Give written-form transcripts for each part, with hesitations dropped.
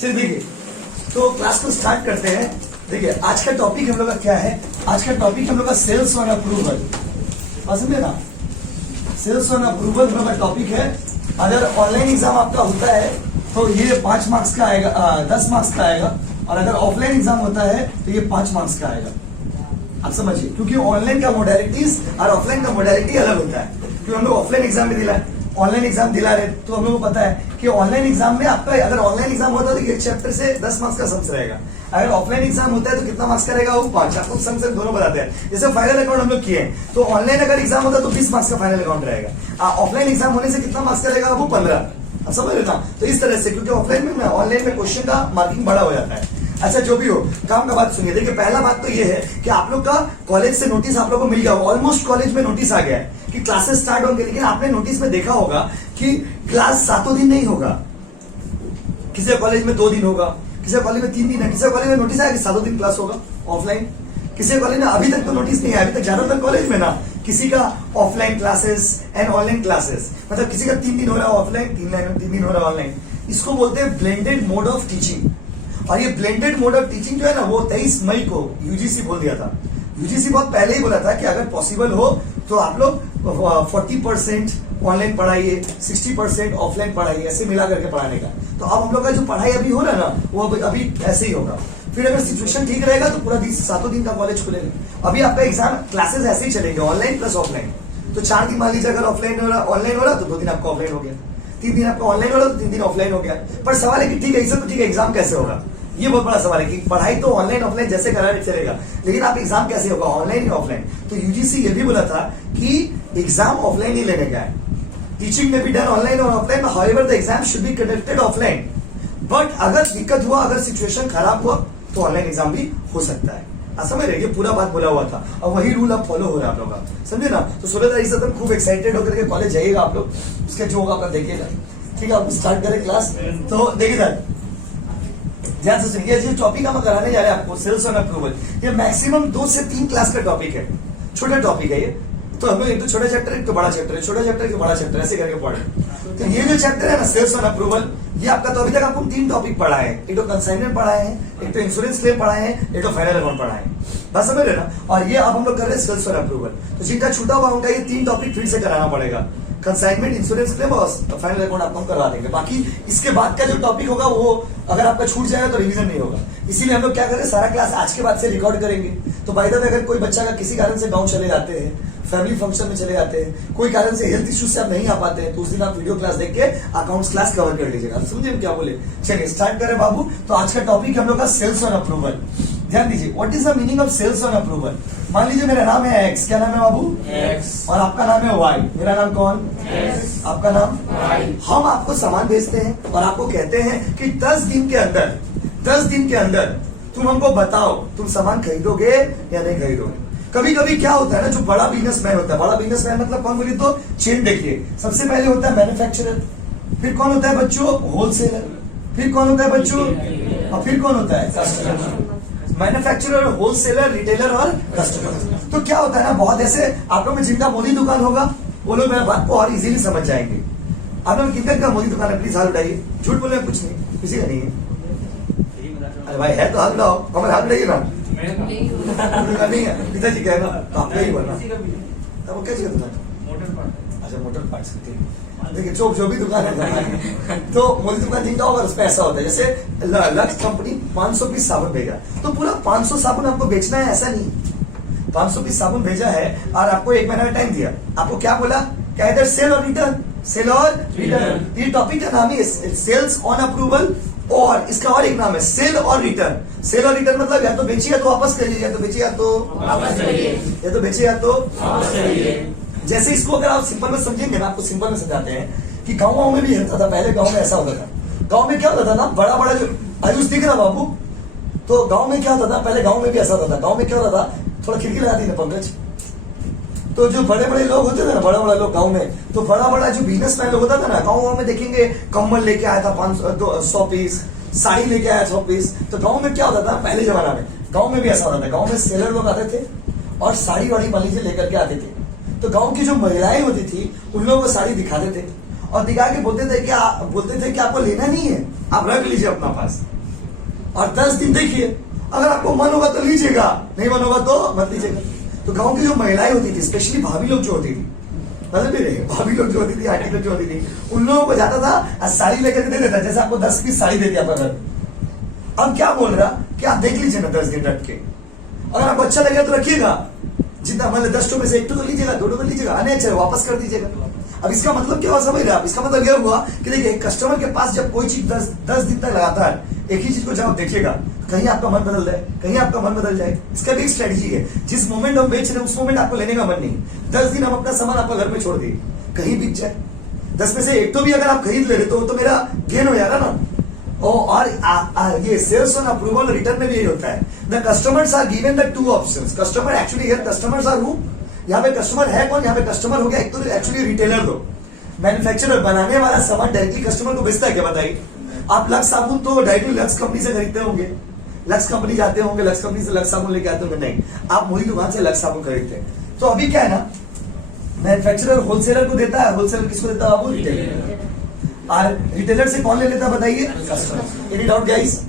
चलिए देखिए, तो क्लास को स्टार्ट करते हैं। देखिए आज का टॉपिक हम लोग का क्या है? आज का टॉपिक हम लोग का सेल्स ऑन अप्रूवल। समझे ना, सेल्स ऑन अप्रूवल हम लोग का टॉपिक है। अगर ऑनलाइन एग्जाम आपका होता है तो ये 5 मार्क्स का आएगा, 10 मार्क्स का आएगा, और अगर ऑफलाइन एग्जाम होता है तो ये 5 मार्क्स का आएगा। आप समझिए, क्योंकि ऑनलाइन का मोडालिटीज और ऑफलाइन का मोडालिटी अलग होता है। क्योंकि हम लोग ऑफलाइन एग्जाम में दिला है, ऑनलाइन एग्जाम दिला रहे, तो हम लोग को पता है कि ऑनलाइन एग्जाम में आपका अगर ऑनलाइन एग्जाम होता है तो एक चैप्टर से 10 मार्क्स का सम्स रहेगा। अगर ऑफलाइन एग्जाम होता है तो कितना मार्क्स का रहेगा? वो 5। आपको सम्स दोनों बताते हैं। जैसे फाइनल अकाउंट हम लोग किए हैं, तो ऑनलाइन अगर एग्जाम होता है तो 20 मार्क्स का फाइनल अकाउंट रहेगा। ऑफलाइन एग्जाम होने से कितना मार्क्स का रहेगा? वो 15। अब समझ रहे ना? तो इस तरह से, क्योंकि ऑफलाइन में ऑनलाइन में क्वेश्चन का मार्किंग बड़ा हो जाता है। अच्छा जो भी हो, काम का बात सुनिए। देखिए पहला बात तो ये है कि आप लोग का कॉलेज से नोटिस आप लोग को मिल गया होगा। ऑलमोस्ट कॉलेज में नोटिस आ गया है कि क्लासेस स्टार्ट होंगे, लेकिन आपने नोटिस में देखा होगा कि क्लास 7 दिन नहीं होगा। किसी कॉलेज में 2 दिन होगा, किसी कॉलेज में 3 दिन है, किसी कॉलेज में नोटिस आया कि 7 दिन क्लास होगा ऑफलाइन। किसी कॉलेज में अभी तक तो नोटिस नहीं है। अभी तक ज्यादातर कॉलेज में ना किसी का offline classes and online classes, मतलब किसी का 3 दिन हो रहा है ऑफलाइन, 3 दिन हो रहा है ऑनलाइन। इसको बोलते हैं ब्लेंडेड मोड ऑफ टीचिंग। और ये ब्लेंडेड मोड ऑफ टीचिंग जो है ना, वो 23 मई को यूजीसी बोल दिया था। यूजीसी बहुत पहले ही बोला था कि अगर पॉसिबल हो तो आप लोग 40% ऑनलाइन पढ़ाइए, 60% ऑफलाइन पढ़ाइए, ऐसे मिला करके पढ़ाने का। तो अब हम लोग का जो पढ़ाई अभी हो रहा है ना, वो अभी ऐसे ही होगा। फिर अगर सिचुएशन ठीक रहेगा तो पूरा 7 दिन का कॉलेज खुलेगा। अभी आपका एग्जाम क्लासेस ऐसे ही चलेंगे, ऑनलाइन प्लस ऑफलाइन। तो 4 दिन मान लीजिए अगर ऑफलाइन हो रहा, ऑनलाइन हो रहा तो 2 दिन आपका ऑफलाइन हो गया, 3 दिन आपका ऑनलाइन हो रहा तो 3 दिन ऑफलाइन हो गया। पर सवाल है कि ठीक है, इससे तो ठीक है, एग्जाम कैसे होगा? ये बहुत बड़ा सवाल है कि पढ़ाई तो ऑनलाइन ऑफलाइन जैसे करा चलेगा, लेकिन आप एग्जाम कैसे होगा, ऑनलाइन या ऑफलाइन? तो यूजीसी ये भी बोला था कि एग्जाम ऑफलाइन ही लेने का है। टीचिंग में भी डन ऑनलाइन और offline, however the exam should be conducted offline. But अगर दिक्कत हुआ, अगर सिचुएशन खराब हुआ तो ऑनलाइन एग्जाम भी हो सकता है। समझ रहे? ये पूरा बात बोला हुआ था और वही रूल अब फॉलो हो रहा है आप लोग का, समझे ना? तो 16 तारीख से तुम खूब एक्साइटेड होकर के कॉलेज जाइएगा आप लोग। उसके जो होगा आप देखिएगा, ठीक है? आप स्टार्ट करें क्लास। तो देखिए सर ध्यान से सुनिए, जो टॉपिक हम कराने जा रहे हैं आपको, सेल्स ऑन अप्रूवल, ये मैक्सिमम 2 से 3 क्लास का टॉपिक है। छोटा टॉपिक है ये। तो हम लोग एक तो छोटा चैप्टर, एक तो बड़ा चैप्टर है, छोटा चैप्टर एक तो बड़ा चैप्टर, ऐसे करके पढ़े। तो ये जो चैप्टर है ना, सेल्स ऑन अप्रूवल, ये आपका तो अभी तक आपको 3 टॉपिक पढ़ाए हैं। एक तो कंसाइनमेंट पढ़ाए हैं, एक तो इंश्योरेंस क्लेम पढ़ाए हैं, एक तो फाइनल अकाउंट पढ़ाए हैं। बस समझ रहे ना? और ये अब हम लोग कर रहे हैं सेल्स ऑन अप्रूवल। तो जिनका छूटा हुआ उनका ये 3 टॉपिक फिर से कराना पड़ेगा। कंसाइनमेंट, इंश्योरेंस क्लेम और फाइनल अकाउंट आपको हम करवा देंगे। बाकी इसके बाद का जो टॉपिक होगा वो अगर आपका छूट जाएगा तो रिवीजन नहीं होगा। इसीलिए हम लोग क्या करें, सारा क्लास आज के बाद से रिकॉर्ड करेंगे। तो बाय द वे, अगर कोई बच्चा का किसी कारण से गांव चले जाते हैं, फैमिली फंक्शन में चले जाते हैं, कोई कारण से हेल्थ इश्यू से आप नहीं आ पाते हैं, तो उस दिन आप वीडियो क्लास देख के अकाउंट्स क्लास कवर कर लीजिएगा। समझिए हम क्या बोले? चलिए स्टार्ट करें बाबू। तो आज का टॉपिक हम लोग का सेल्स ऑन अप्रूवल। ध्यान दीजिए, what is the meaning of sales on approval? मान लीजिए मेरा नाम है एक्स। क्या नाम है बाबू? एक्स। और आपका नाम है वाई। मेरा नाम कौन? एक्स। आपका नाम? वाई। हम आपको सामान भेजते हैं और आपको कहते हैं कि 10 दिन के अंदर तुम हमको बताओ तुम सामान खरीदोगे या नहीं खरीदोगे। कभी कभी क्या होता है ना, जो बड़ा बिजनेसमैन होता है, बड़ा बिजनेसमैन मतलब कौन बोलिए तो चेन देखिए। सबसे पहले होता है मैन्युफैक्चरर, फिर कौन होता है बच्चों? होलसेलर, फिर कौन होता है बच्चों? और फिर कौन होता है? कस्टमर। मैन्युफैक्चरर, होलसेलर, रिटेलर और कस्टमर। तो क्या होता है ना, बहुत ऐसे आप लोग में जिनका मोदी दुकान होगा वो लोग मेरा बात को और इजीली समझ जाएंगे। आप लोग किनका मोदी दुकान है? प्लीज हाथ उठाइए। झूठ बोलने में कुछ नहीं, किसी का नहीं है। अरे भाई है तो हाथ उठाओ, हमारे हाथ उठाइए ना। नहीं है, पिताजी का है ना, तो आप यही बोलना। तब वो क्या चीज दुकान? अच्छा मोटर पार्ट्स की। देखिए जो भी दुकान है तो मोदी दुकान जिनका होगा उसमें ऐसा होता है। जैसे लक्स कंपनी 500 पीस साबुन भेजा, तो पूरा 500 साबुन आपको बेचना है ऐसा नहीं। 500 पीस साबुन भेजा है और आपको 1 महीना का टाइम दिया। आपको क्या बोला? क्या इधर सेल और रिटर्न, सेल और रिटर्न। ये टॉपिक का नाम है सेल्स ऑन अप्रूवल, और इसका और एक नाम है सेल और रिटर्न। सेल और रिटर्न मतलब या तो बेचिए या तो वापस करिए, या तो बेचिए या तो वापस करिए, या तो बेचिए या तो वापस करिए। जैसे इसको अगर आप सिंपल में समझेंगे ना, आपको सिंपल में समझाते हैं कि गाँव में भी होता था। पहले गाँव में ऐसा होता था। गाँव में क्या होता था ना, बड़ा बड़ा जो आयुष दिख रहा बाबू, तो गाँव में क्या होता था, पहले गाँव में भी ऐसा होता था। गाँव में क्या होता था, थोड़ा खिड़की लगा दी ना पंकज, तो जो बड़े बड़े लोग होते थे ना, बड़ा बड़ा लोग गांव में, तो बड़ा बड़ा जो बिजनेसमैन लोग होता था ना, गांव में देखेंगे कम्बल लेके आया था 100 पीस, साड़ी लेके आया 100 पीस। तो गांव में क्या होता था पहले जमाना में, गांव में भी ऐसा होता था। गांव में सेलर लोग आते थे और साड़ी वाड़ी मान लीजिए लेकर के आते थे। तो गांव की जो महिलाएं होती थी उन लोगों को साड़ी दिखाते थे और दिखा के बोलते थे कि आपको लेना नहीं है, आप रख लीजिए अपना पास, और 10 दिन देखिए, अगर आपको मन होगा तो लीजिएगा, नहीं मन होगा तो मत लीजिएगा। तो गांव की जो महिलाएं होती थी, स्पेशली भाभी लोग जो होती थी, समझ नहीं रहे, भाभी लोग जो होती थी, आंटी लोग जो होती थी, उन लोगों को जाता था साड़ी लेकर दे देता, जैसे आपको 10 पीस साड़ी देती आपका घर। अब क्या बोल रहा कि आप देख लीजिए ना 10 दिन रख के, अगर आपको अच्छा लगेगा तो रखिएगा, जितना मतलब 10 में से 1 तो लीजिएगा, 2 तो लीजिएगा, नहीं अच्छा वापस कर दीजिएगा। अब इसका मतलब क्या हुआ समझ रहे आप? इसका मतलब यह हुआ कि देखिए कस्टमर के पास जब कोई चीज 10 दिन तक लगाता है, एक ही चीज को जब आप देखिएगा, कहीं आपका मन बदल जाए, कहीं आपका मन बदल जाए। इसका भी एक स्ट्रेटजी है, जिस मोमेंट हम बेच रहे हैं उस मोमेंट आपको लेने का मन नहीं, 10 दिन हम अपना सामान आपका घर में छोड़ दिए, कहीं बिक जाए, 10 में से 1 तो भी अगर आप खरीद ले रहे तो मेरा गेन हो जा रहा ना। और ये सेल्स ऑन अप्रूवल रिटर्न में भी यही होता है। The customers are given the 2 options. Customer actually here customers are who, यहाँ पे कस्टमर है कौन? यहाँ पे कस्टमर हो गया एक तो एक्चुअली रिटेलर, दो मैन्युफैक्चरर, बनाने वाला सामान डायरेक्टली कस्टमर को बेचता है क्या? बताइए। आप लक्स साबुन तो डायरेक्टली लक्स कंपनी से खरीदते होंगे, लक्स कंपनी जाते होंगे, लक्स कंपनी से लक्स साबुन लेके आते होंगे, नहीं, आप मोदी दुकान से लक्स साबुन खरीदते हैं। तो अभी क्या है ना, मैन्युफैक्चरर होलसेलर को देता है, होलसेलर किसको देता है बाबू? रिटेलर। और रिटेलर से कौन ले लेता है बताइए? कस्टमर। Any doubt guys?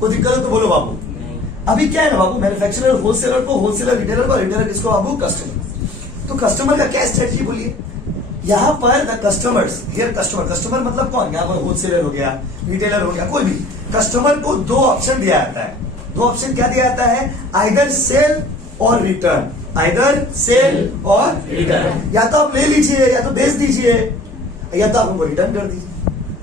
कोई दिक्कत हो तो बोलो बाबू। अभी क्या है ना बाबू, मैन्युफैक्चरर होलसेलर को, होलसेलर रिटेलर को, रिटेलर किसको बाबू? कस्टमर। तो कस्टमर का क्या स्ट्रेटजी बोलिए? यहाँ पर द कस्टमर्स, हियर कस्टमर मतलब कौन? यहाँ पर होलसेलर हो गया, रिटेलर हो गया, कोई भी कस्टमर को 2 ऑप्शन दिया जाता है। 2 ऑप्शन क्या दिया जाता है? आइदर सेल और रिटर्न, आइदर सेल और रिटर्न। या तो आप ले लीजिए, या तो बेच दीजिए, या तो आप उनको रिटर्न कर दीजिए,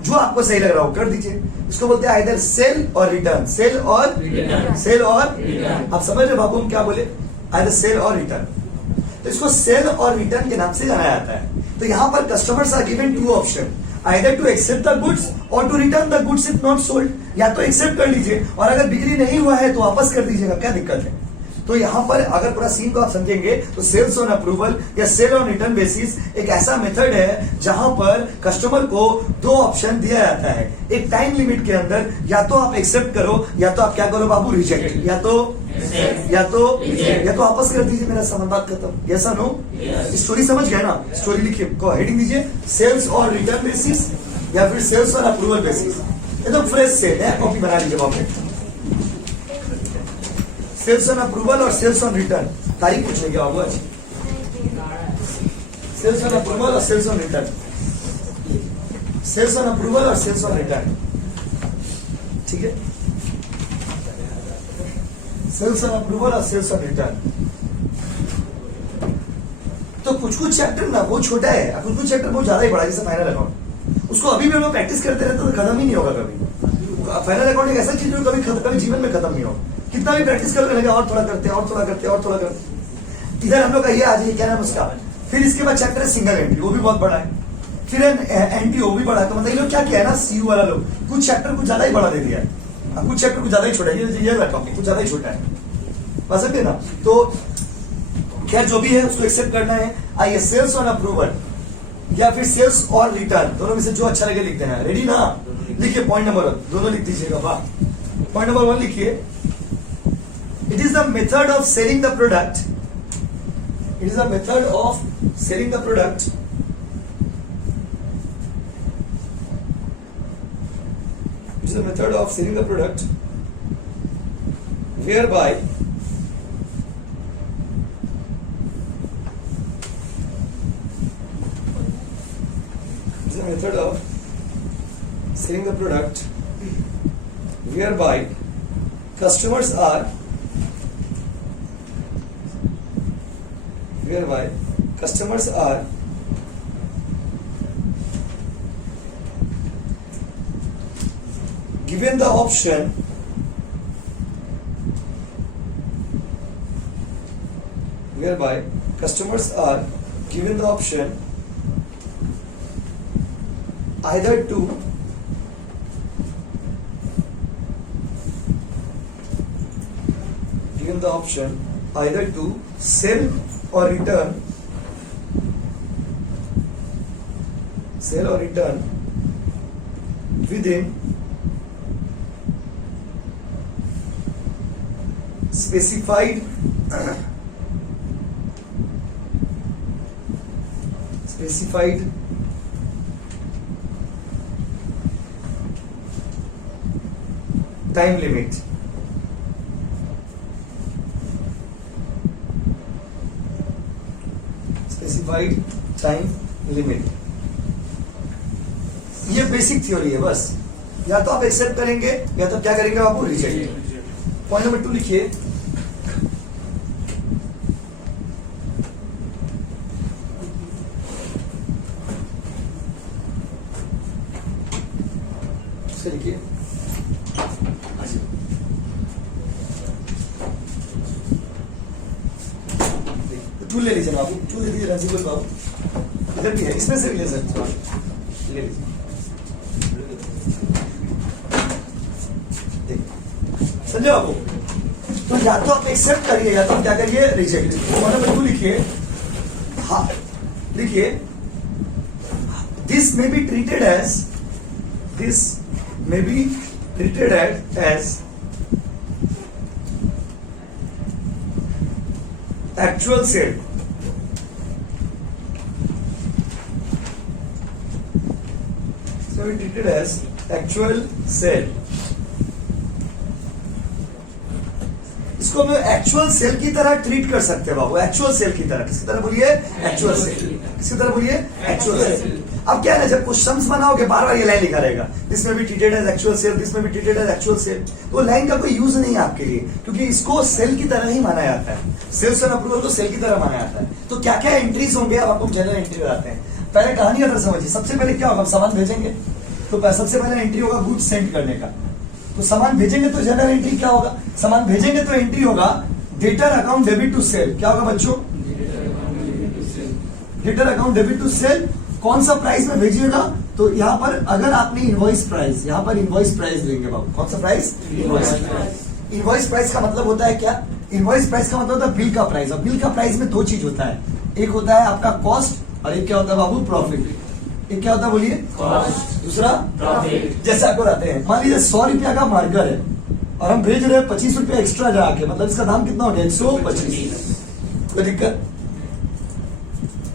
जो आपको सही लग रहा हो कर दीजिए। इसको बोलते हैं आइदर सेल और रिटर्न, सेल और रिटर्न, सेल और रिटर्न। आप समझ रहे बाबू हम क्या बोले? आइदर सेल और रिटर्न। तो इसको सेल और रिटर्न के नाम से जाना जाता है। तो यहाँ पर customers are given 2 option, either to accept the goods or to return the goods if not sold. या तो एक्सेप्ट कर लीजिए और अगर बिक्री नहीं हुआ है तो वापस कर दीजिएगा, क्या दिक्कत है? तो यहाँ पर अगर पूरा सीन को आप समझेंगे तो सेल्स ऑन अप्रूवल या सेल ऑन रिटर्न बेसिस एक ऐसा मेथड है जहां पर कस्टमर को 2 ऑप्शन दिया जाता है एक टाइम लिमिट के अंदर, या तो आप एक्सेप्ट करो, या तो आप क्या करो बाबू? रिजेक्ट, या तो वापस कर दीजिए, मेरा सामान, बात खत्म। ऐसा नो? स्टोरी समझ गए ना? स्टोरी लिखिए, को हेडिंग दीजिए सेल्स और रिटर्न बेसिस या फिर सेल्स और अप्रूवल बेसिस। एकदम फ्रेश से नया कॉपी बना लीजिए बाबू। सेल्स ऑन अप्रूवल और सेल्स ऑन रिटर्न, तारीख पूछेंगे बाबू आज। सेल्स ऑन अप्रूवल और sales on return, sales on approval और सेल्स ऑन रिटर्न, ठीक है? सेल्स ऑन अप्रूवल और सेल्स ऑन रिटर्न। तो कुछ चैप्टर ना बहुत छोटा है, कुछ चैप्टर बहुत ज्यादा ही बड़ा है, जैसे फाइनल अकाउंट, उसको अभी भी हम लोग प्रैक्टिस करते रहते तो खत्म ही नहीं होगा कभी। फाइनल अकाउंट एक ऐसा चीज जो कभी जीवन में खत्म नहीं होगा, कितना भी प्रैक्टिस करने लगे और थोड़ा करते हैं और थोड़ा करते हैं और थोड़ा करते। इधर हम लोग का ये आज क्या नाम उसका, फिर इसके बाद चैप्टर है सिंगल एंट्री, वो भी बहुत बड़ा है, फिर एंट्री वो भी बड़ा है। तो मतलब ये लोग क्या किया है ना, सीयू वाला लोग कुछ चैप्टर कुछ ज्यादा ही बड़ा दे दिया है, कुछ चैप्टर कुछ ज्यादा ही छोटा है, ये टॉपिक कुछ ज्यादा ही छोटा है, समझ ना? तो खैर जो भी है उसको एक्सेप्ट करना है। आइए सेल्स ऑन अप्रूवल या फिर सेल्स और रिटर्न, दोनों में से जो अच्छा लगे लिखते हैं। रेडी ना? लिखिए पॉइंट नंबर 1, दोनों लिख दीजिएगा। वाह, पॉइंट नंबर 1 लिखिए, it is the method of selling the product, it is the method of selling the product it is the method of selling the product whereby it is the method of selling the product whereby customers are given the option either to sell or return within specified time limit. Specified time limit, ये basic theory है बस। या तो आप accept करेंगे या तो क्या करेंगे आपको रिजेक्ट। पॉइंट नंबर 2 लिखिए, लिखिए टूल ले लीजिए बाबू, टूल ले लीजिए रंजीत बाबू, इधर भी है, इसमें से भी ले सकते हो, ले लीजिए। समझे बाबू? तो या तो आप एक्सेप्ट करिए या तो आप क्या करिए रिजेक्ट। मतलब लिखिए, हाँ लिखिए, this may be treated as, दिस may be treated as actual sale. So we treated as actual sale. इसको हम एक्चुअल सेल की तरह ट्रीट कर सकते हैं बाबू, एक्चुअल सेल की तरह। किसकी तरह बोलिए? Actual sale. किसकी तरह बोलिए? Actual sale. अब क्या है ना, जब क्वेश्चंस बनाओगे बार बार ये लाइन लिखा रहेगा, this may be treated as actual sale, this may be treated as actual sale. तो लाइन का कोई यूज नहीं है आपके लिए, क्योंकि इसको सेल की तरह ही माना जाता है। सेल्स एंड अप्रूवल को सेल की तरह माना जाता है। तो क्या क्या एंट्रीज होंगे, अब आपको जनरल एंट्री बताते हैं। पहले कहानी अगर समझिए, सबसे पहले क्या होगा, सामान भेजेंगे तो सबसे पहले एंट्री होगा गुड्स सेंड करने का। तो सामान भेजेंगे तो जनरल एंट्री क्या होगा, सामान भेजेंगे तो एंट्री होगा debtor account debit to sale. क्या होगा बच्चों? Debtor account debit to sale. कौन सा प्राइस में भेजिएगा, तो यहाँ पर अगर आपने इनवॉइस प्राइस, यहाँ पर इनवॉइस प्राइस लेंगे बाबू। कौन सा price? Invoice price. Invoice price का मतलब होता है क्या? इनवॉइस प्राइस का मतलब होता है बिल का प्राइस। और बिल का प्राइस में दो चीज होता है, एक होता है आपका कॉस्ट और एक क्या होता है बाबू? प्रॉफिट। एक क्या होता है बोलिए? दूसरा प्रॉफिट। जैसे आपको रहते हैं, मान लीजिए 100 रुपया का मार्कर है और हम भेज रहे हैं 25 रुपया एक्स्ट्रा जाके, मतलब इसका दाम कितना हो गया? 125। कोई दिक्कत?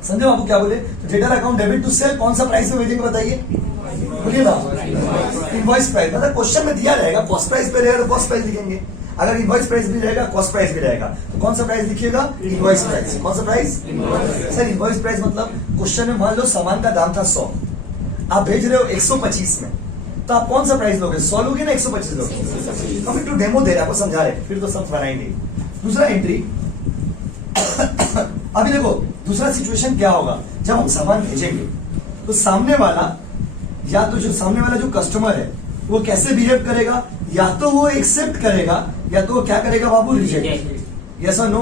समझे बाबू क्या बोले? Debtor account debit to sale कौन सा प्राइस में भेजेंगे बताइए? बोलिए ना, इनवॉइस प्राइस। मतलब क्वेश्चन में दिया रहेगा कॉस्ट प्राइस पे रहेगा तो कॉस्ट प्राइस लिखेंगे, अगर इनवॉइस प्राइस भी रहेगा कॉस्ट प्राइस भी रहेगा, तो कौन सा प्राइस लिखिएगा? Invoice price. कौन सा प्राइस? सर इनवॉइस प्राइस मतलब क्वेश्चन में मान लो सामान का दाम था 100, आप भेज रहे हो 125 में, तो आप कौन सा प्राइस लोगे? 100 लोगे ना 125 लोगे? अभी टू डेमो दे रहे आपको, समझा रहे, फिर तो सब बनाएंगे। दूसरा एंट्री अभी देखो, दूसरा सिचुएशन क्या होगा, जब हम सामान भेजेंगे तो सामने वाला, या तो जो सामने वाला जो कस्टमर है वो कैसे बिहेव करेगा, या तो वो एक्सेप्ट करेगा या तो वो क्या करेगा बाबू? रिजेक्ट। यस और नो?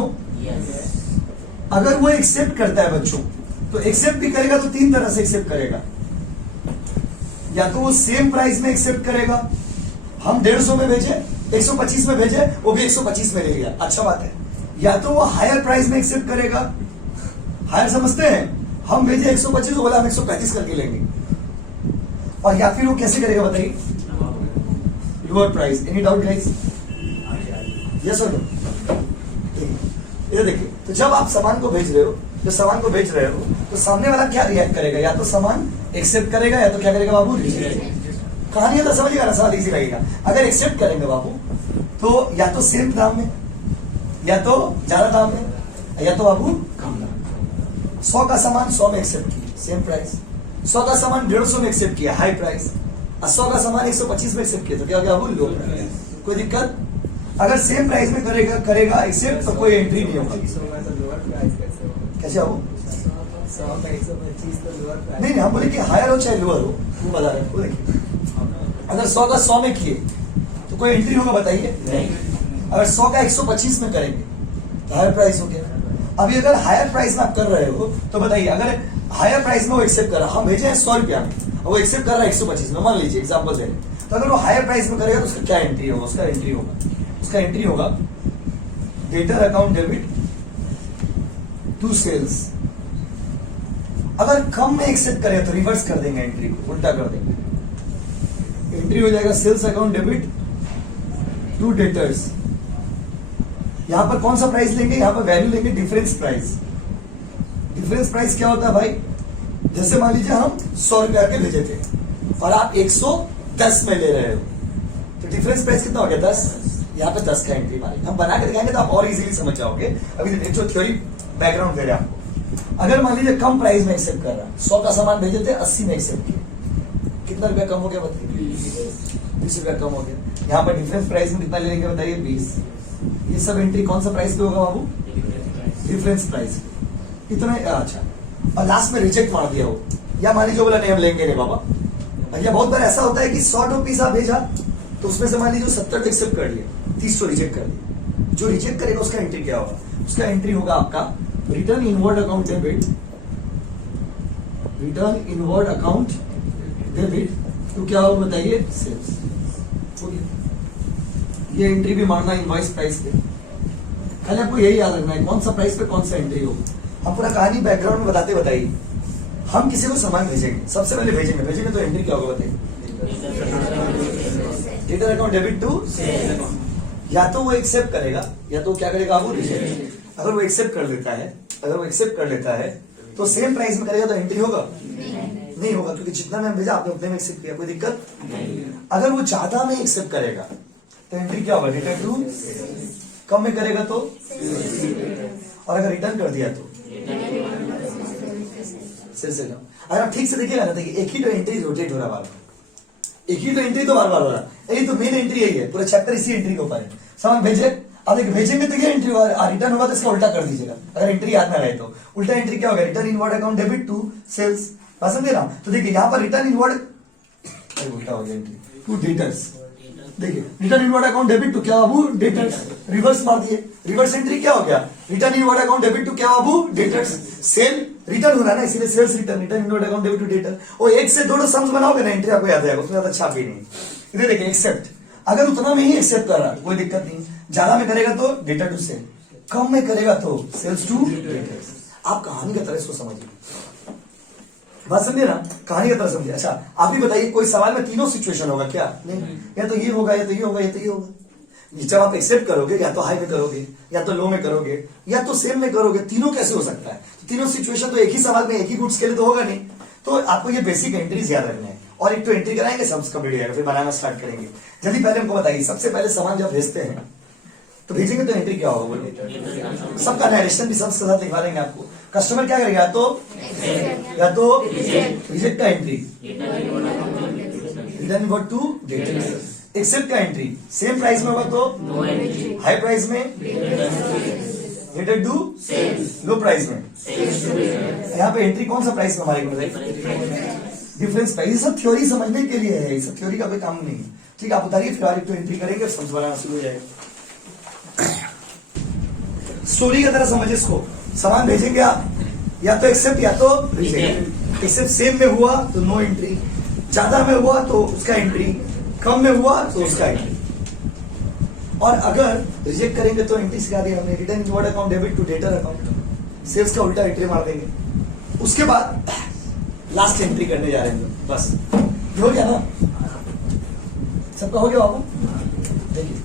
अगर वो एक्सेप्ट करता है बच्चों, तो एक्सेप्ट भी करेगा तो तीन तरह से एक्सेप्ट करेगा। या तो वो सेम प्राइस में एक्सेप्ट करेगा, हम 150 में भेजे 125 में भेजे, वो भी 125 में ले लिया, अच्छा बात है। या तो वो हायर प्राइस में एक्सेप्ट करेगा, हायर समझते हैं, हम भेजे 125 तो बोला हम 135 करके लेंगे। और या फिर वो कैसे करेगा बताइए? Lower price. Any doubt guys? Yes और नो? ये देखिए, तो जब आप सामान को भेज रहे हो, जब सामान को भेज रहे हो तो सामने वाला क्या रिएक्ट करेगा, या तो सामान एक्सेप्ट करेगा या तो क्या करेगा बाबू? रिजेक्ट। कहानी तो समझिएगा ना, सवाल इजी लगेगा। अगर एक्सेप्ट करेंगे बाबू तो या तो सेम दाम में, या तो ज्यादा दाम में, या तो बाबू कम दाम। 100 का सामान 100 में एक्सेप्ट किया, सेम प्राइस। 100 का सामान 150 में एक्सेप्ट किया, हाई प्राइस। 100 का सामान 125 में एक्सेप्ट किया, तो क्या हो गया बाबू? लो प्राइस। कोई दिक्कत? अगर सेम प्राइस में करेगा एक्सेप्ट तो कोई एंट्री नहीं होगा। कैसे हो? नहीं, हम बोले कि हायर हो चाहे लोअर हो, वो बता रहे हैं। देखिए, अगर 100 का 100 में किए तो कोई एंट्री होगा बताइए? नहीं। अगर 100 का 125 में करेंगे तो हायर प्राइस हो गया। अभी अगर हायर प्राइस में आप कर रहे हो तो बताइए, अगर हायर प्राइस में वो एक्सेप्ट कर रहा, हम भेजे हैं 100 रुपया में, वो एक्सेप्ट कर रहा है 125 में, मान लीजिए एग्जाम्पल दे, तो अगर वो हायर प्राइस में करेगा तो उसका क्या एंट्री होगा? उसका एंट्री होगा debtor account debit to sales. अगर कम में एक्सेप्ट करेगा तो रिवर्स कर देंगे, एंट्री को उल्टा कर देंगे। एंट्री हो जाएगा sales account debit to debtors. यहां पर कौन सा प्राइस लेंगे? यहां पर वैल्यू लेंगे डिफरेंस प्राइस। डिफरेंस प्राइस क्या होता है भाई? जैसे मान लीजिए हम 100 रुपया के भेजे थे और आप 110 में ले रहे हो, तो तो डिफरेंस प्राइस कितना हो गया 10, यहाँ पे 10 का एंट्री मारेंगे। हम बना के दिखाएंगे तो आप और इजीली समझ जाओगे। अभी जो थ्योरी बैकग्राउंड दे रहे हैं आपको। अगर मान लीजिए कम प्राइस में एक्सेप्ट कर रहा है, 100 का सामान भेजे थे 80 में एक्सेप्ट किया, कितना रुपया कम हो गया बताइए? 20 रुपया कम हो गया। यहाँ पर डिफरेंस प्राइस में कितना ले लेंगे बताइए? 20। ये सब एंट्री कौन सा प्राइस पे होगा बाबू? डिफरेंस प्राइस पे। इतना अच्छा, और लास्ट में रिजेक्ट मार दिया वो, या मान लीजिए बोला नहीं हम लेंगे नहीं बाबा। भैया बहुत बार ऐसा होता है कि 100 पीस आप भेजा तो उसमें से मान लीजिए 70 तो एक्सेप्ट कर लिया, 30 तो रिजेक्ट कर दिया। जो रिजेक्ट करेगा उसका एंट्री क्या होगा? उसका एंट्री होगा आपका return inward account debit, return inward account debit. तो क्या होगा बताइए? सेल्स। हो गया। ये एंट्री भी मारना इनवॉइस प्राइस पे। खाली आपको यही याद रखना है कौन सा प्राइस पे कौन सा एंट्री होगा। हम पूरा कहानी बैकग्राउंड में बताते बताइए। हम किसी को सामान भेजेंगे, सबसे पहले भेजेंगे तो एंट्री क्या होगा बताइए? रिटर्न अकाउंट डेबिट टू, या तो वो एक्सेप्ट करेगा या तो क्या करेगा वो रिजेक्ट। अगर वो एक्सेप्ट कर लेता है तो सेम प्राइस में करेगा तो एंट्री होगा? नहीं होगा, क्योंकि जितना में भेजा आपने उतने में एक्सेप्ट किया, कोई दिक्कत नहीं। अगर वो ज्यादा में एक्सेप्ट करेगा तो एंट्री क्या होगा? Return to. कम में करेगा तो, और अगर रिटर्न कर दिया तो से अगर आप ठीक से देखिएगा ना, देखिए एक ही तो एंट्री रोटेट हो रहा है बार बार, एक ही तो एंट्री तो बार बार हो रहा है। यही तो मेन एंट्री यही है, पूरा चैप्टर इसी एंट्री के ऊपर है। सामान भेजे, अब एक भेजेंगे तो ये एंट्री होगा, रिटर्न होगा तो इसका उल्टा कर दीजिएगा। अगर एंट्री याद ना रहे तो उल्टा एंट्री क्या होगा? Return inward account debit to sales. बात समझे ना? तो देखिए यहाँ पर रिटर्न इनवर्ड उल्टा हो गया एंट्री टू डेटर्स। देखिए return inward account debit to क्या बाबू? डेटर्स। रिवर्स मार दिए, रिवर्स एंट्री क्या हो गया? Return inward account debit to क्या बाबू? डेटर्स। सेल रिटर्न होना ना, इसीलिए sales return, return inward account debit to debtor. और एक से दोनों सम्स बनाओगे ना, एंट्री आपको याद आएगा, उसमें ज्यादा छाप भी नहीं। इधर देखिए एक्सेप्ट, अगर उतना में ही एक्सेप्ट कर रहा है कोई दिक्कत नहीं, ज्यादा में करेगा तो डेटर टू सेल, कम में करेगा तो सेल्स टू डेटर्स। आप कहानी की तरह इसको समझिए, बात समझिए ना, कहानी की तरह समझिए। अच्छा आप ही बताइए, कोई सवाल में तीनों सिचुएशन होगा क्या? नहीं, या तो ये होगा या तो ये होगा या तो ये होगा। जब आप एक्सेप्ट करोगे या तो हाई में करोगे या तो लो में करोगे या तो सेम में करोगे, तीनों कैसे हो सकता है? तो तीनों सिचुएशन तो एक ही सवाल में एक ही गुड्स के लिए तो होगा नहीं। तो आपको ये बेसिक एंट्रीज याद रखना है, और एक तो एंट्री कराएंगे, सब कंप्लीट हो जाएगा, फिर बनाना स्टार्ट करेंगे। जल्दी पहले हमको बताइए, सबसे पहले सामान जब भेजते हैं तो भेजेंगे तो एंट्री क्या होगा बोलिए? सबका नरेशन भी सबसे साथ लिखवा देंगे आपको। कस्टमर क्या करेगा? या तो रिजेक्ट का entry, return inward to debtor. Accept का एंट्री सेम प्राइस में होगा तो हाई प्राइस में, रिटर्न टू लो प्राइस में। यहाँ पे एंट्री कौन सा प्राइस में हमारे को बताइए? Difference price. ये सब थ्योरी समझने के लिए है, ये सब थ्योरी का कोई काम नहीं है। ठीक है, आप उतारिए, फिर और एक तो एंट्री करेंगे, समझ बनाना शुरू हो जाएगा। स्टोरी की तरह समझिए इसको। सामान भेजेंगे आप, या तो एक्सेप्ट या तो रिजेक्ट। एक्सेप्ट सेम में हुआ तो नो एंट्री, ज्यादा में हुआ तो उसका एंट्री, कम में हुआ तो उसका एंट्री। और अगर रिजेक्ट करेंगे तो एंट्री सिखा दिया हमने, return inward account debit to debtor account, sales का उल्टा एंट्री मार देंगे। उसके बाद लास्ट एंट्री करने जा रहे हैं, बस ये हो गया ना? सबका हो गया बाबू? देखिए,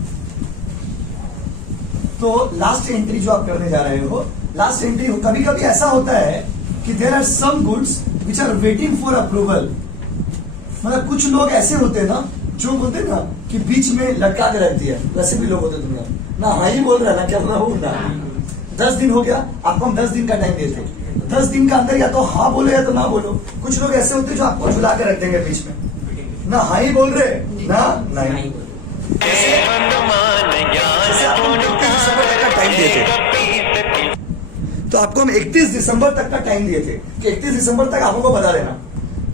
तो लास्ट एंट्री जो आप करने जा रहे हो, लास्ट एंट्री कभी कभी ऐसा होता है कि there are some goods which are waiting for approval. मतलब कुछ लोग ऐसे होते हैं ना, जो बोलते हैं ना कि बीच में लटका के रख दिया, वैसे भी लोग होते हैं दुनिया में। ना हाँ ही बोल रहा है ना क्या ना। 10 दिन हो गया, आपको हम 10 दिन का टाइम देते, 10 दिन का अंदर या तो हाँ बोलो या तो ना बोलो। कुछ लोग ऐसे होते हैं जो आपको झुला के रख देंगे बीच में, ना हाँ ही बोल रहे ना नहीं। जैसे आपको 31 दिसंबर तक का टाइम दिए थे, तो आपको हम 31 दिसंबर तक का टाइम दिए थे कि 31 दिसंबर तक आपको बता देना।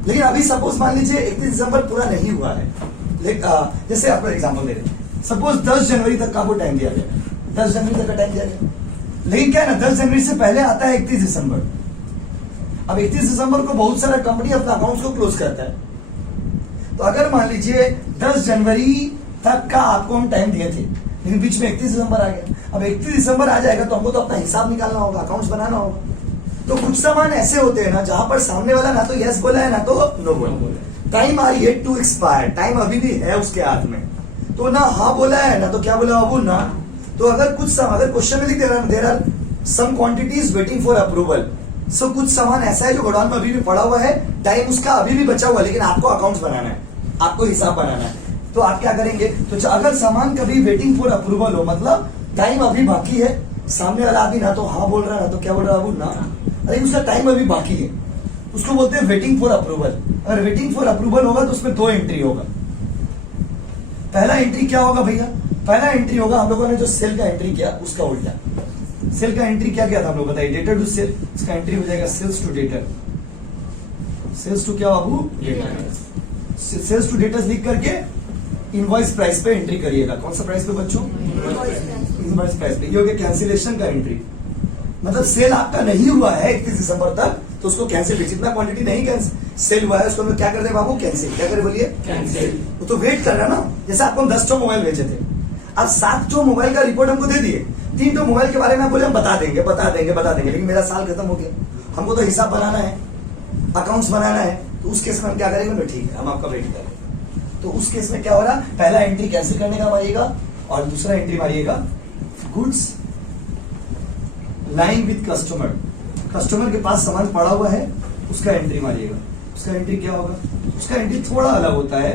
लेकिन अभी सपोज मान लीजिए 31 दिसंबर पूरा नहीं हुआ है, जैसे आपको एग्जांपल दे रहे, सपोज 10 जनवरी तक का आपको टाइम दिया गया, 10 जनवरी तक का टाइम दिया गया। लेकिन क्या है ना, 10 जनवरी से पहले आता है 31 दिसंबर। अब 31 दिसंबर को बहुत सारा कंपनी अपना अकाउंट को क्लोज करता है। तो अगर मान लीजिए 10 जनवरी तक का आपको हम टाइम दिए थे, लेकिन बीच में 31 दिसंबर आ गया। अब 31 दिसंबर आ जाएगा तो हमको तो अपना हिसाब निकालना होगा, अकाउंट्स बनाना होगा। तो कुछ सामान ऐसे होते हैं ना, जहां पर सामने वाला ना तो यस बोला है ना तो नो बोला, time are yet to expire, time अभी भी है उसके हाथ में, तो ना हाँ बोला है ना तो क्या बोला बाबू ना। तो अगर कुछ अगर क्वेश्चन में लिख दे रहा है there are some quantities waiting for approval, so कुछ सामान ऐसा है जो गोडाउन में अभी भी पड़ा हुआ है, टाइम उसका अभी भी बचा हुआ है, लेकिन आपको अकाउंट्स बनाना है, आपको हिसाब बनाना है। तो आप क्या करेंगे, तो अगर सामान कभी वेटिंग फॉर अप्रूवल हो, मतलब टाइम अभी बाकी है, सामने वाला आदमी ना तो हाँ बोल रहा है ना तो क्या बोल रहा है बाबू, ना, अरे उसका टाइम अभी बाकी है, उसको बोलते हैं वेटिंग फॉर अप्रूवल। अगर वेटिंग फॉर अप्रूवल होगा तो उसमें 2 एंट्री होगा। पहला एंट्री क्या होगा भैया, पहला एंट्री होगा हम लोगों ने जो सेल का एंट्री किया उसका उल्टा। सेल का एंट्री क्या किया था हम लोग बताइए, डेटर टू सेल, इसका एंट्री हो जाएगा sales to debtor. Sales to क्या बाबू, डेटर। सेल्स टू डेटर्स लिख करके इनवॉइस प्राइस पे एंट्री करिएगा। कौन सा प्राइस पे बच्चों, इनवॉइस प्राइस पे। ये हो गया कैंसिलेशन का एंट्री, मतलब सेल आपका नहीं हुआ है 31 दिसंबर तक तो उसको कैंसिल, जितना क्वांटिटी नहीं कैंसिल सेल हुआ है उसको हम क्या कर दे बाबू, कैंसिल। क्या करे बोलिए, कैंसिल। वो तो वेट कर रहा है ना, जैसे आपको हम 10 मोबाइल भेजे थे, अब 7 मोबाइल का रिपोर्ट हमको दे दिए, 3 मोबाइल के बारे में बोले हम बता देंगे बता देंगे बता देंगे, लेकिन मेरा साल खत्म हो गया, हमको तो हिसाब बनाना है, अकाउंट्स बनाना है, तो उस केस में हम क्या करेंगे, ठीक है हम आपका वेट करेंगे। तो उस केस में क्या हो रहा, पहला एंट्री कैंसिल करने का मारिएगा और दूसरा एंट्री मारिएगा goods lying with customer, customer के पास सामान पड़ा हुआ है उसका एंट्री मारिएगा। उसका एंट्री क्या होगा, उसका एंट्री थोड़ा अलग होता है,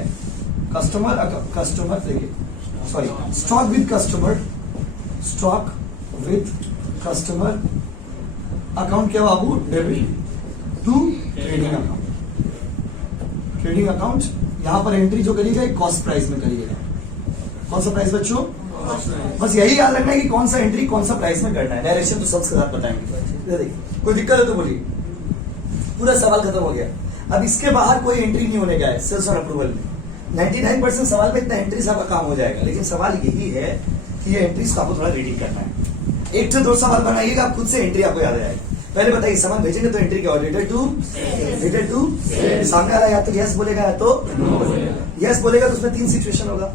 कस्टमर देखिए sorry stock with customer, stock with customer account क्या बाबू, debit to trading account. Trading account यहां पर एंट्री जो करिएगा कॉस्ट प्राइस में करिएगा। कौन सा प्राइस बच्चों, बस यही याद रखना है कि कौन सा एंट्री कौन सा प्राइस में करना है। डायरेक्शन तो सबके साथ बताएंगे। देखिए कोई दिक्कत है तो बोलिए, पूरा सवाल खत्म हो गया। अब इसके बाहर कोई एंट्री नहीं होने का है सेल्स और अप्रूवल में। 99% सवाल में इतना एंट्रीज आपका काम हो जाएगा, लेकिन सवाल यही है कि ये एंट्रीज को आपको थोड़ा रीडिंग करना है। 1 से 2 सवाल बनाइएगा, आप खुद से एंट्री आपको याद आएगा। पहले बताइए सामान भेजेंगे तो एंट्री क्या हो, रिलेटेड टू सामने वाला या तो यस बोलेगा या तो यस बोलेगा, तो उसमें 3 सिचुएशन होगा,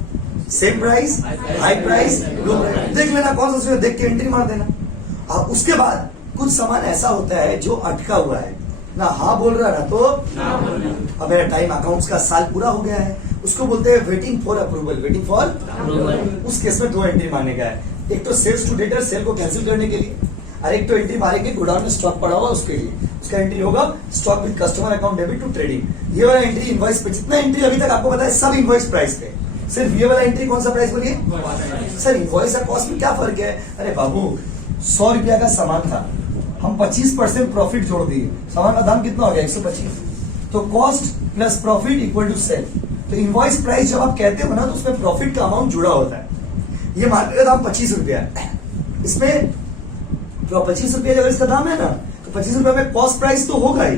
सेम प्राइस, हाई प्राइस, लो प्राइस। देख लेना कौन सा, देख के एंट्री मार देना। अब उसके बाद कुछ सामान ऐसा होता है जो अटका हुआ है, ना हाँ बोल रहा ना तो अब मेरा टाइम अकाउंट्स का साल पूरा हो गया है, उसको बोलते हैं waiting for approval. Waiting for approval, उस केस में 2 एंट्री मारने का है, एक तो सेल्स टू डेटर, सेल को कैंसिल करने के लिए, और एक तो एंट्री मारेंगे गोडाउन में स्टॉक पड़ा हुआ उसके लिए। उसका एंट्री होगा stock with customer account debit to trading. ये वाला एंट्री इनवॉइस पे, जितना एंट्री अभी तक आपको बताया सब इनवॉइस प्राइस पे, सिर्फ ये वाला एंट्री कौन सा प्राइस बोलिए सर, इनवॉइस और कॉस्ट में क्या फर्क है। अरे बाबू 100 रुपया का सामान था, हम 25% प्रॉफिट जोड़ दिए, सामान का दाम कितना हो गया 125, तो cost plus profit equal to sale. तो इनवॉइस प्राइस जब आप कहते हो ना तो उसमें प्रॉफिट का अमाउंट जुड़ा होता है। ये मार्केट का दाम 25 रुपया है, इसमें 25 रुपया अगर इसका दाम है ना तो 25 रुपया में कॉस्ट प्राइस तो होगा ही,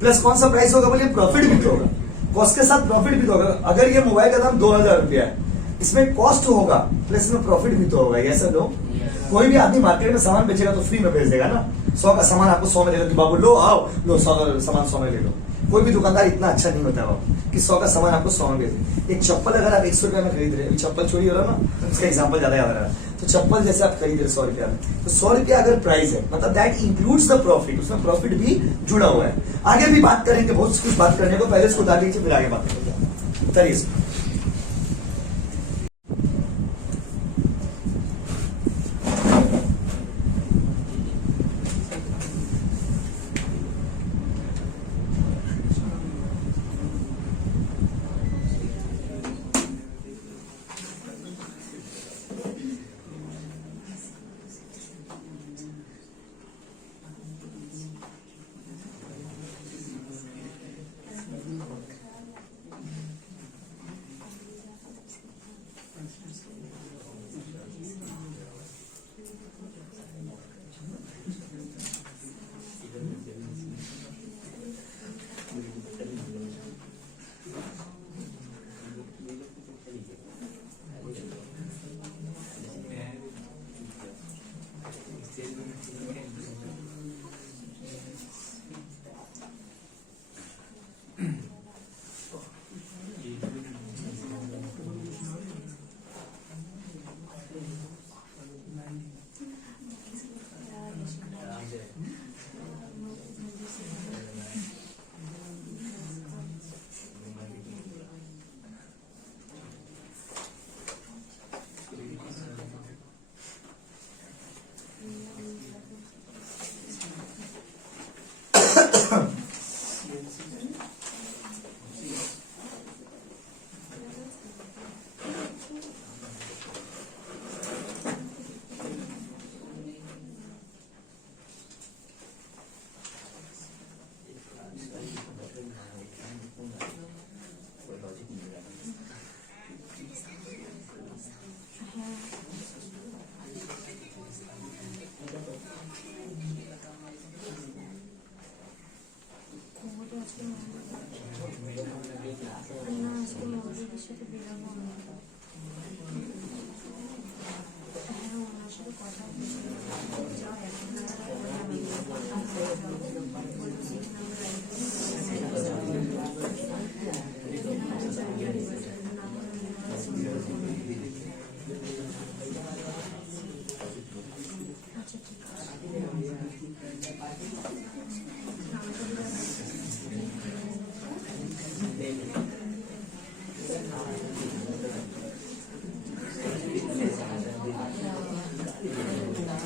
प्लस कौन सा प्राइस होगा बोलिए, प्रॉफिट भी तो होगा, कॉस्ट के साथ प्रॉफिट भी तो होगा। अगर ये मोबाइल का दाम 2000 रुपया है, इसमें कॉस्ट होगा प्लस इसमें प्रॉफिट भी तो होगा। ऐसा लो, कोई भी आदमी मार्केट में सामान बेचेगा तो फ्री में बेच देगा ना, 100 का सामान आपको 100 में देगा कि बाबू लो आओ लो 100 का सामान 100 में ले लो। कोई भी दुकानदार इतना अच्छा नहीं होता है कि 100 का सामान आपको 100 में बेच दे। एक चप्पल अगर आप 100 रुपया में खरीद रहे, चप्पल चोरी हो रहा ना, इसका एग्जाम्पल ज्यादा याद रहा, तो चप्पल जैसे आप खरीद रहे 100 रुपया में, तो 100 रुपया अगर प्राइस है मतलब दैट इंक्लूड्स द प्रॉफिट, उसमें प्रॉफिट भी जुड़ा हुआ है। आगे भी बात करेंगे, बहुत कुछ बात करने को, पहले इसको उतार लीजिए फिर आगे बात करेंगे। चलिए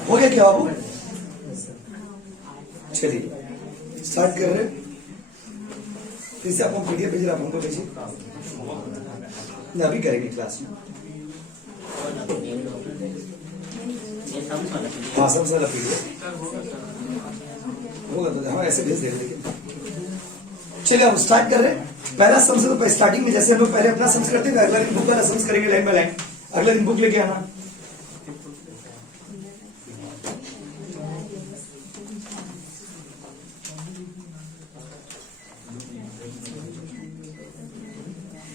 हो गया क्या बाबू? चलिए स्टार्ट कर रहे हैं। फिर से आपको पीडीएफ भेज रहा हूं, हमको भेजिए, अभी करेंगे क्लास में। हाँ सब सारा पीडीएफ होगा तो हाँ ऐसे भेज देंगे। लेकिन चलिए अब स्टार्ट कर रहे हैं। पहला सम से तो स्टार्टिंग में जैसे हम लोग पहले अपना सम्स करते थे, अगला दिन बुक वाला सम्स करेंगे लाइन बाय लाइन। अगले दिन बुक लेके आना।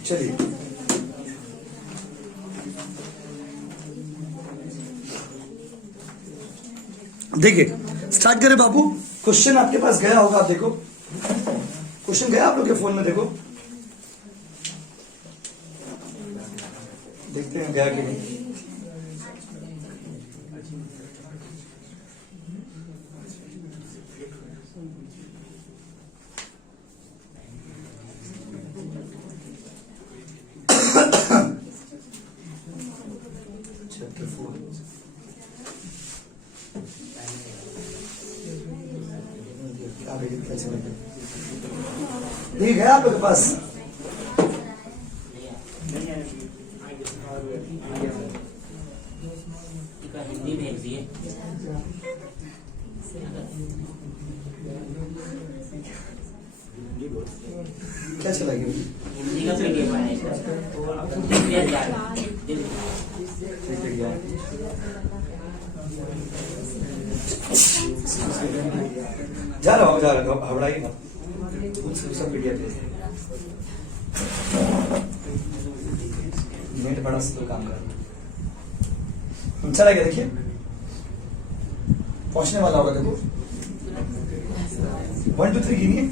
चलिए देखिए स्टार्ट करें बाबू। क्वेश्चन आपके पास गया होगा, आप देखो क्वेश्चन गया आप लोग के फोन में, देखो देखते हैं गया कि नहीं। चैप्टर 4 ये गया आप लोग के पास? हिंदी भेज दिए। क्या चला गया? हिंदी का पीडीएफ है जा रहा हूँ हबड़ाई मत, सब पीडीएफ नेट बड़ा स्लो काम कर रहा। चला गया, देखिए पहुंचने वाला होगा। देखो 1 2 3 गिनिए।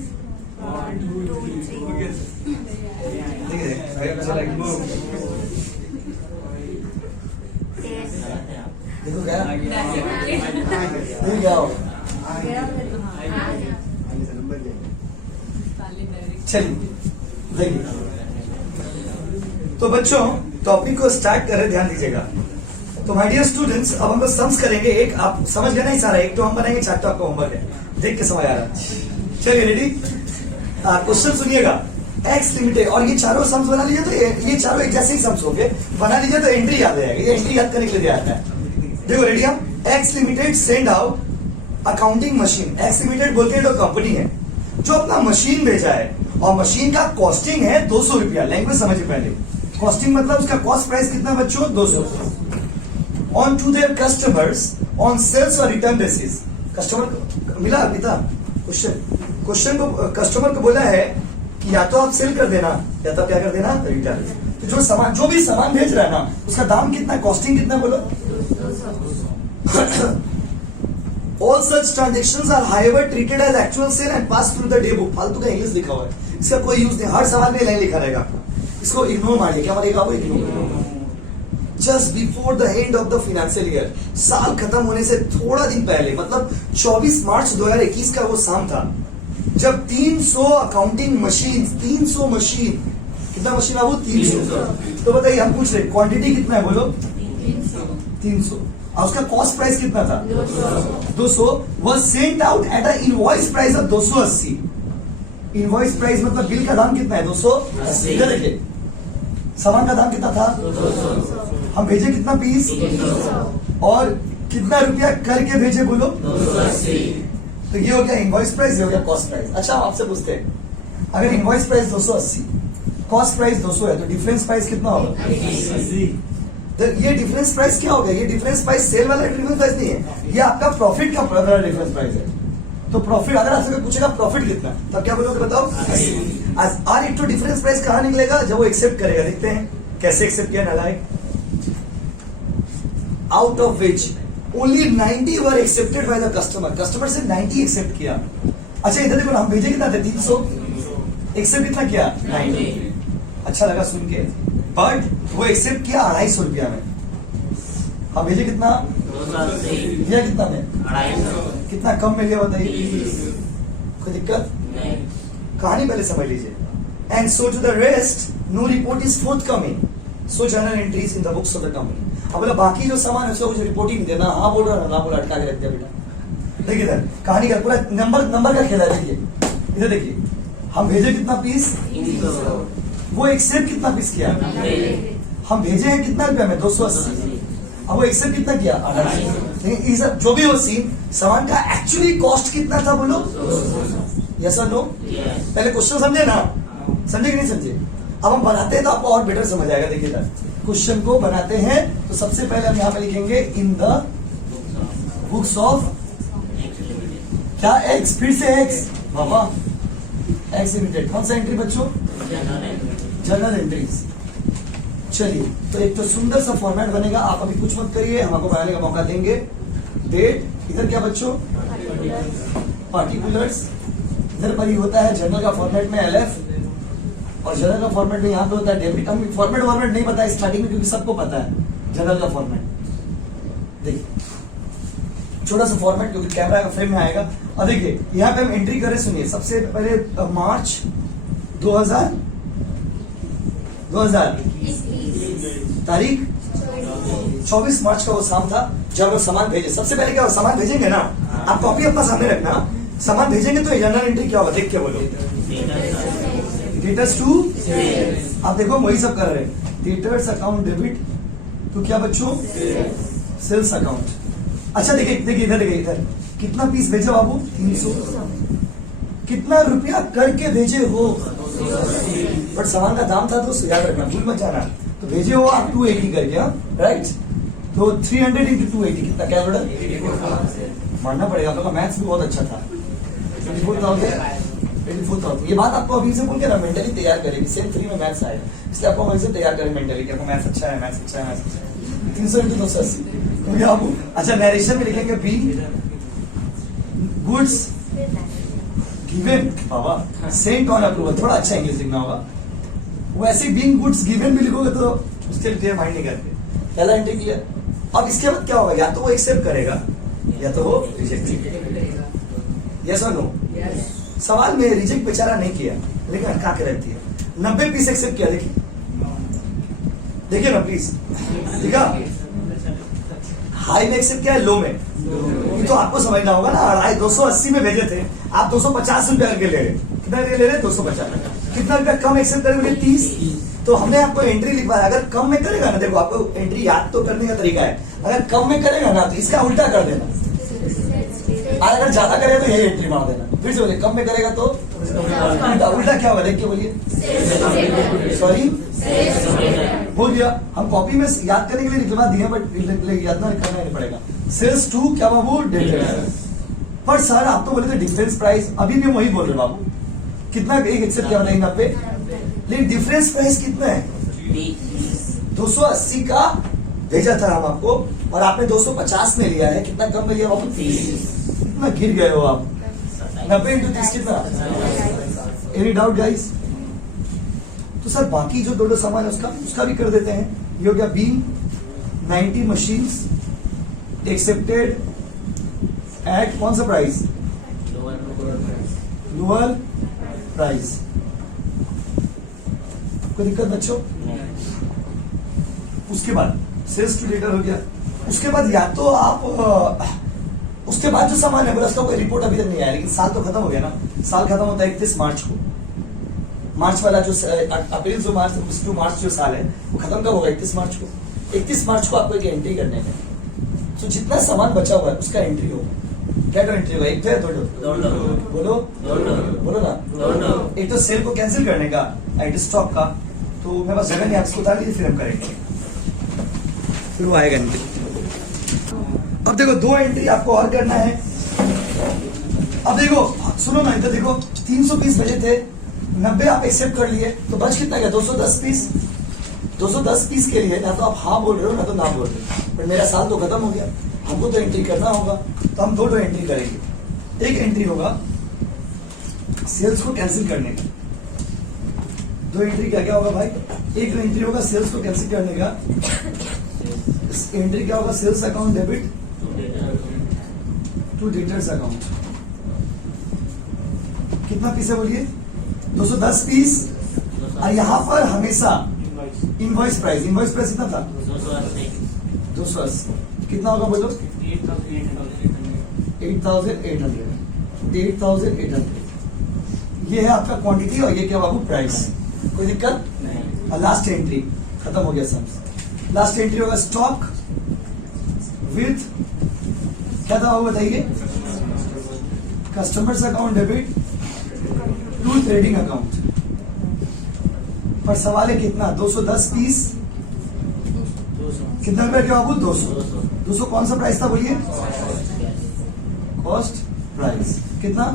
देखिए चला गया, देखो गया, क्या हो? चलिए देखिए तो बच्चों टॉपिक को स्टार्ट कर रहे, ध्यान दीजिएगा। तो माय डियर स्टूडेंट्स, अब हम लोग सम्स करेंगे। एक आप समझ गए नहीं सारा, एक तो हम बनाएंगे, 4 तो आपका होमवर्क है, देख के समझ आ रहा। चलिए रेडी? क्वेश्चन सुनिएगा। एक्स लिमिटेड, और ये चारों सम्स बना लीजिए, तो ये चारों एक जैसे ही सम्स हो गए, बना लीजिए तो एंट्री याद रहेगी। ये एंट्री याद करने के लिए आता है। देखो रेडी? हम x limited send out accounting machine. X limited बोलते हैं तो कंपनी है जो अपना मशीन भेजा है, और मशीन का कॉस्टिंग है 200 रुपया। लैंग्वेज समझिए पहले। कॉस्टिंग मतलब उसका कॉस्ट प्राइस कितना बच्चों? 200। On to their customers on sales और रिटर्न बेसिस। कस्टमर मिला पिता क्वेश्चन को कस्टमर को बोला है कि या तो आप सेल कर देना या तो क्या कर देना, रिटर्न। तो जो भी सामान भेज रहा है ना, उसका दाम कितना, कॉस्टिंग कितना बोलो? All such transactions are however treated as actual sale and pass through the day book। फालतू का इंग्लिश लिखा हुआ है, इसका कोई यूज नहीं। हर सवाल में लाइन लिखा रहेगा, इसको इग्नोर मारिए। क्या मारिएगा वो? Ignore. Just before the end of the financial year, साल खत्म होने से थोड़ा दिन पहले, मतलब 24 मार्च 2021 का वो शाम था जब 300 अकाउंटिंग मशीन, 300 मशीन, कितना मशीन है वो? 300। तो बताइए, हम पूछ रहे क्वांटिटी कितना है बोलो? 300। और उसका कॉस्ट प्राइस कितना था? 200। Was sent out at a invoice price of 280। Invoice price मतलब बिल का दाम कितना है? 280। देखिए सामान का दाम कितना था? 200। हम भेजे कितना पीस? और कितना रुपया करके भेजे बोलो? 280। तो ये हो गया इनवॉइस प्राइस, ये हो गया कॉस्ट प्राइस। अच्छा आपसे पूछते हैं, अगर इनवॉइस प्राइस 280, कॉस्ट प्राइस 200 है, तो डिफरेंस प्राइस कितना होगा? 80। तो ये डिफरेंस प्राइस क्या होगा? ये डिफरेंस प्राइस सेल वाला डिफरेंस प्राइस नहीं है, ये आपका प्रॉफिट का डिफरेंस प्राइस है। तो प्रॉफिट, अगर आपसे पूछेगा प्रॉफिट कितना, तब क्या बोलोगे बताओ? और एक तो डिफरेंस प्राइस कहाँ निकलेगा? जब वो एक्सेप्ट करेगा। देखते हैं कैसे एक्सेप्ट किया नालायक। Out of which only 90 were accepted by the customer. Customer से 90 एक्सेप्ट किया। अच्छा इधर देखो ना, हम भेजे कितना थे? 300। एक्सेप्ट कितना किया? 90। अच्छा लगा सुन के, बट वो एक्सेप्ट किया 250 रुपया में। हम भेजे कितना? 280। दिया कितना में? 250। कितना कम में लिया बताइए? कोई दिक्कत नहीं। कहानी पहले समझ लीजिए। And so to the rest no report is forthcoming. So journal entries in the books of the company. अब बोला बाकी जो सामान है उसका कुछ रिपोर्ट ही नहीं देना, हाँ बोल रहा ना बोला, अटका के रख दिया बेटा। देखिए इधर कहानी का पूरा नंबर का खेल है। देखिए इधर देखिए, हम भेजे कितना पीस, वो एक्सेप्ट कितना पीस किया, हम भेजे हैं कितना रुपया में 280, अब वो एक्सेप्ट कितना किया 250। लेकिन ये सब जो भी हो सीन, सामान का एक्चुअली कॉस्ट कितना था बोलो, यस और नो। पहले क्वेश्चन समझे ना, समझे कि नहीं समझे। अब हम बनाते हैं तो आपको और बेटर समझ आएगा। देखिए इधर क्वेश्चन को बनाते हैं तो सबसे पहले हम यहाँ पे लिखेंगे इन द बुक्स ऑफ, क्या एक्स, फिर से एक्स बाबा, एक्स लिमिटेड। कौन सा एंट्री बच्चों, जर्नल एंट्रीज। चलिए तो एक तो सुंदर सा फॉर्मेट बनेगा, आप अभी कुछ मत करिए, हम आपको बनाने का मौका देंगे। डेट, इधर क्या बच्चों, पार्टिकुलर्स, इधर पर ही होता है जर्नल का फॉर्मेट में LF, और जर्नल का फॉर्मेट में यहाँ पे होता है डेबिट। हम फॉर्मेट नहीं पता है स्टार्टिंग में, क्योंकि सबको पता है जर्नल का फॉर्मेट। देखिए छोटा सा फॉर्मेट, क्योंकि कैमरा का फ्रेम में आएगा। और देखिए यहाँ पे हम एंट्री करें, सुनिए सबसे पहले मार्च 2000 तारीख 24 मार्च का वो शाम था जब हम सामान भेजे। सबसे पहले क्या सामान भेजेंगे ना, आप कॉपी अपना सामने रखना, सामान भेजेंगे तो जर्नल एंट्री क्या होगा देख के बोलो, डेटर्स टू, आप देखो वही सब कर रहे हैं, डेटर्स अकाउंट डेबिट तो क्या बच्चों, सेल्स अकाउंट। अच्छा देखिए देखिए इधर, देखिए इधर कितना पीस भेजे बाबू, 300। कितना रुपया करके भेजे हो, बट सामान का दाम था 200, याद रखना, भूल मत जाना। तो भेजे हो आप 280 करके, राइट। तो 300 इंटू 280 कितना, क्या बोला, मानना पड़ेगा, आप लोग का मैथ्स भी बहुत अच्छा था। 24,000। ये बात आपको अभी से बोल के ना मेंटली तैयार करेगी, सेम 3 में मैथ्स आएगा, इसलिए आपको वहीं से तैयार करें मेंटली कि आपको मैथ्स अच्छा है, मैथ्स अच्छा है, मैथ्स अच्छा है। 300 इंटू 280 तो क्या आपको, अच्छा नरेशन में लिखेंगे बी गुड्स गिवन, बाबा सेंट ऑन अप्रूवल, थोड़ा अच्छा इंग्लिश लिखना होगा। वैसे बीइंग गुड्स गिवन भी लिखोगे तो उसके लिए माइंड नहीं करते। पहला एंट्री क्लियर। अब इसके बाद क्या होगा, या तो वो एक्सेप्ट करेगा या तो वो रिजेक्ट करेगा, यस और नो। सवाल में रिजेक्ट बेचारा नहीं किया, लेकिन अटका के रहती है। 90 पीस एक्सेप्ट किया, देखिए देखिए ना प्लीज, ठीक है। हाई में एक्सेप्ट किया है, लो में, ये तो आपको समझना होगा ना। 280 में भेजे थे, आप 250 रुपया करके ले रहे, कितना ले रहे, 250। कितना रुपया कम एक्सेप्ट करेंगे, 30। तो हमने आपको एंट्री लिखवाया, अगर कम में करेगा ना, देखो आपको एंट्री याद तो करने का तरीका है, अगर कम में करेगा ना तो इसका उल्टा कर देना, और अगर ज्यादा करेगा तो यही एंट्री मार देना। फिर से बोलिए, कम में करेगा तो उल्टा क्या होगा देख के बोलिए, सॉरी हो गया। हम कॉपी में याद करने के लिए लिखवा दिए, बट याद ना करना नहीं पड़ेगा। सेल्स टू क्या बाबू, डेटेड। पर सर आप तो बोले थे डिफरेंस प्राइस, अभी भी वही बोल रहे बाबू, कितना एक एक्सेप्ट क्या बनाएंगे 90, लेकिन डिफरेंस प्राइस कितना है, 280 का भेजा था हम आपको, और आपने 250 में लिया है, कितना कम में लिया बाबू, 30। कितना गिर गए हो आप, 90 इंटू 30 कितना, एनी डाउट गाइस। तो सर बाकी जो दो सामान है उसका भी कर देते हैं। ये हो गया बी 90 मशीन्स एक्सेप्टेड एट कौन सा प्राइस, लोअर प्राइस। कोई दिक्कत बच्चों। उसके बाद सेल्स टू डेटर हो गया। उसके बाद या तो आप उसके बाद जो सामान है बोला उसका कोई रिपोर्ट अभी तक नहीं आया, लेकिन साल तो खत्म हो गया ना। साल खत्म होता है 31 मार्च को। मार्च वाला जो अप्रैल से मार्च टू मार्च जो साल है वो खत्म कब होगा, 31 मार्च को। 31 मार्च को आपको एक एंट्री करने का, तो जितना सामान बचा हुआ है उसका एंट्री होगा। क्या एंट्री होगा, एक तो है बोलो बोलो ना। एक तो सेल को कैंसिल करने का, आइट स्टॉक का, तो मेरे पास जगह नहीं, आप इसको उतार लीजिए फिर हम करेंगे, फिर वो आएगा एंट्री। अब देखो 2 एंट्री आपको और करना है। अब देखो सुनो ना, इधर देखो 300 पीस बचे थे, 90 आप एक्सेप्ट कर लिए, तो बच कितना गया, 210 पीस। 210 पीस के लिए ना तो आप हाँ बोल रहे हो ना तो ना बोल रहे हो, पर मेरा साल तो खत्म हो गया, हमको तो एंट्री करना होगा, तो हम 2 एंट्री करेंगे। एक एंट्री होगा सेल्स को कैंसिल करने का। 2 एंट्री क्या क्या होगा भाई, एक एंट्री होगा सेल्स को कैंसिल करने का, एंट्री क्या होगा, sales account debit to debtors account. कितना पीस है बोलिए, 210 पीस। और यहां पर हमेशा इनवॉइस प्राइस कितना था? 280 280। कितना होगा बोलो? 8,800। ये है आपका क्वांटिटी और ये क्या बाबू प्राइस। कोई दिक्कत? नहीं। और लास्ट एंट्री खत्म हो गया सम्स। लास्ट एंट्री होगा स्टॉक विथ क्या था वो बताइए? Customers account debit to trading account. पर सवाल है कितना? 210 पीस 200 कितना रुपए के बाबू? 200। 200 कौन सा प्राइस था बोलिए? Cost price. कितना?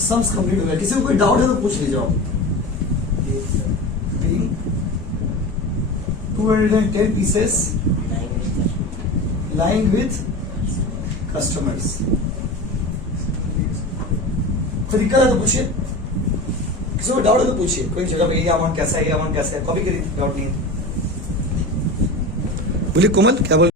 सम्स कंप्लीट हो गया। किसी को कोई डाउट है तो पूछ लीजिए आप। 210 pieces lying with customers। कोई दिक्कत है तो पूछिए, किसी को डाउट है तो पूछिए। कोई जगह पे ये अमाउंट कैसा है, ये अमाउंट कैसा है, कॉपी करिए, डाउट नहीं है। बोलिए कोमल क्या बोल